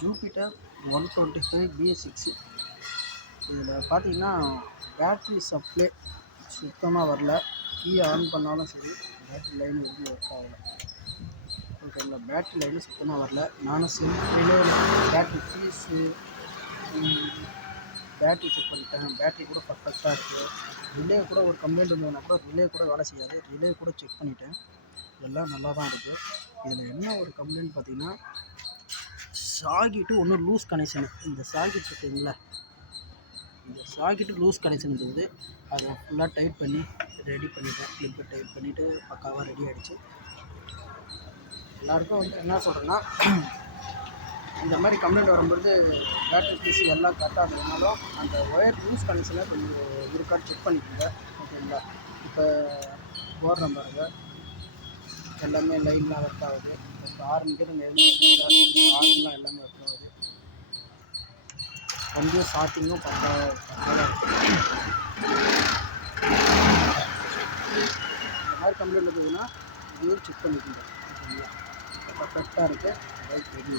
Jupiter 125 BS6. இதில் பார்த்தீங்கன்னா battery supply சுத்தமாக வரல. கீயை ஆன் பண்ணாலும் சரி பேட்ரி லைன் எதுவும் ஒர்க் ஆகலை. ஓகேங்களா, பேட்ரி லைனு சுத்தமாக வரல. நானும் செல்ஃபிலே பேட்ரி ஃபீஸு பேட்ரி செக் பண்ணிட்டேன். பேட்ரி கூட பர்ஃபெக்டாக இருக்குது. ரிலே கூட ஒரு கம்ப்ளைண்ட் இருந்ததுன்னா கூட ரிலே கூட வேலை செய்யாது. ரிலே கூட செக் பண்ணிட்டேன், எல்லாம் நல்லா தான் இருக்குது. இதில் என்ன ஒரு கம்ப்ளைண்ட் பார்த்தீங்கன்னா, சாக்கெட்டு ஒன்று லூஸ் கனெக்ஷனு. இந்த சாக்கெட் இருக்குங்களா, இந்த சாக்கெட்டு லூஸ் கனெக்ஷன் இருந்தது. அதை ஃபுல்லாக டைட் பண்ணி ரெடி பண்ணிட்டேன். கிளிப்பை டைட் பண்ணிவிட்டு பக்காவாக ரெடி ஆகிடுச்சு. எல்லாருக்கும் வந்து என்ன சொல்கிறேன்னா, இந்த மாதிரி கம்ப்ளைண்ட் வரும்போது பேட்டரி பீஸ் எல்லாம் கட் ஆகுதுனாலும் அந்த ஒயர் லூஸ் கனெக்ஷனில் கொஞ்சம் இருக்கான்னு செக் பண்ணிக்கோங்க. ஓகேங்களா, இப்போ போடுற பாருங்க, எல்லாமே லைன்லாம் ஒர்க் ஆகுது. இப்போ ஆரம்பிக்கிறது ஆரம்பெலாம் எல்லாமே ஒர்க் ஆகுது. கொஞ்சம் ஸ்டார்டிங்கும் பக்காவாக இருக்குது. இந்த மாதிரி கம்ப்ளைண்ட் இருந்ததுன்னா இதையும் செக் பண்ணிக்கோங்க. ஓகேங்களா, பர்ஃபெக்டாக இருக்குது. Right ready.